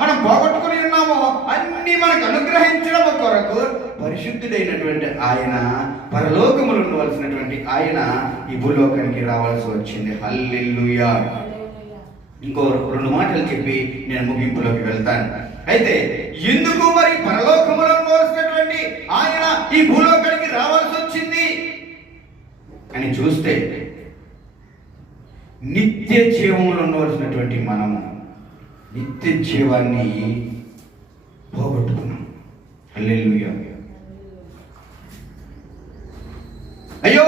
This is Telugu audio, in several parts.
మనం పోగొట్టుకుని ఉన్నామో అన్ని మనకు అనుగ్రహించడం కొరకు పరిశుద్ధుడైనటువంటి ఆయన, పరలోకములు ఉండవలసినటువంటి ఆయన ఈ భూలోకానికి రావాల్సి వచ్చింది. హల్లెలూయా. ఇంకో 2 మాటలు చెప్పి నేను ముగింపులోకి వెళ్తాను. అయితే ఎందుకు మరి పరలోకములో ఉండవలసినటువంటి ఆయన ఈ భూలోకానికి రావాల్సి వచ్చింది అని చూస్తే, నిత్య జీవములో ఉండవలసినటువంటి మనము నిత్య జీవాన్ని పోగొట్టుకున్నాం. హల్లెలూయా. అయ్యో,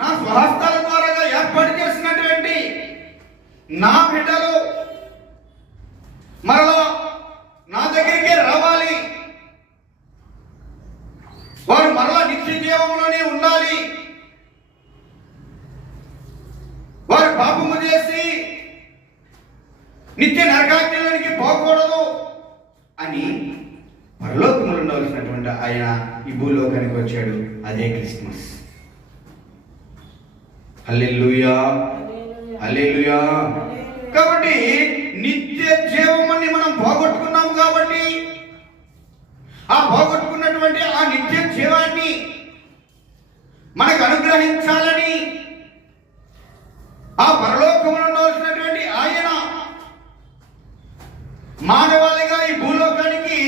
నా స్వహస్తాల ద్వారా ఏర్పాటు చేసినటువంటి నా బిడ్డలు మరలా నా దగ్గరికే రావాలి, వారు మరలా నిత్య జీవంలోనే ఉండాలి, వారు పాపము చేసి నిత్య నరకాగ్నిలోనికి పోకూడదు అని పరలోకములో ఉండవలసినటువంటి ఆయన ఈ భూలోకానికి వచ్చాడు. అదే క్రిస్మస్. హల్లెలూయా, హల్లెలూయా. కాబట్టి నిత్య జీవముని మనం పోగొట్టుకున్నాం. కాబట్టి ఆ పోగొట్టుకున్నటువంటి ఆ నిత్య జీవాన్ని మనకు అనుగ్రహించాలని ఆ పరలోకములో ఉండవలసినటువంటి ఆయన మానవాళిగా ఈ భూలోకానికి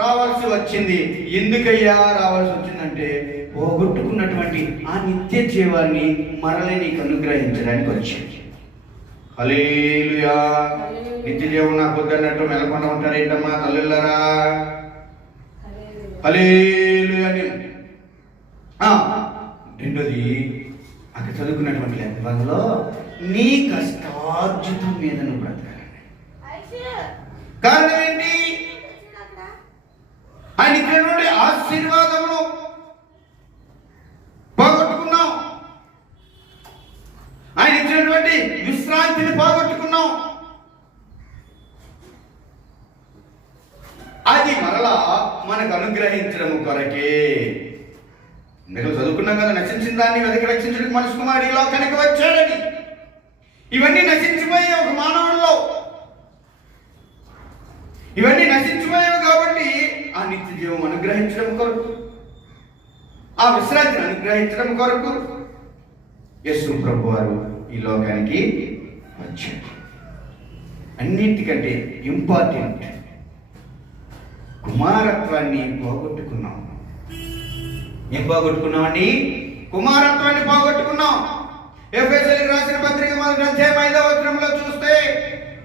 రావాల్సి వచ్చింది. ఎందుకయ్యా రావాల్సి వచ్చిందంటే, పోగొట్టుకున్నటువంటి ఆ నిత్య జీవాన్ని మరలే నీకు అనుగ్రహించడానికి వచ్చింది. హల్లెలూయా. నిత్య జీవం నాకు వద్దన్నట్టు మెలకుండా ఉంటారు ఏంటమ్మా తల్లులారా? హల్లెలూయా. రెండోది, అక్కడ చదువుకున్నటువంటి లేఖనంలో నీ కష్టార్జితం మీద నువ్వు బ్రతకాలి. కారణం ఏంటి? ఆయన ఇచ్చినటువంటి ఆశీర్వాదమును పోగొట్టుకున్నాం, ఆయన ఇచ్చినటువంటి విశ్రాంతిని పోగొట్టుకున్నాం. అది మరలా మనకు అనుగ్రహించడం కొరకే. ఇందులో చదువుకున్నాం కదా, నశించిన దాన్ని వెతికి రక్షించడానికి మనిషి కుమారుడు ఈ లోకానికి వచ్చాడని. ఇవన్నీ నశించిపోయాయి ఒక మానవుల్లో, ఇవన్నీ నశించిపోయావు. కాబట్టి ఆ నిత్య జీవం అనుగ్రహించడం కొరకు, ఆ విశ్రాంతిని అనుగ్రహించడం కొరకు యేసు ప్రభు వారు ఈ లోకానికి వచ్చాడు. అన్నింటికంటే ఇంపార్టెంట్, కుమారత్వాన్ని పోగొట్టుకున్నాం. ఏం పోగొట్టుకున్నామండి? కుమారత్వాన్ని పోగొట్టుకున్నాం. ఎఫెసీయులకు రాసిన పత్రిక 1వ అధ్యాయం 5వ వచనంలో చూస్తే,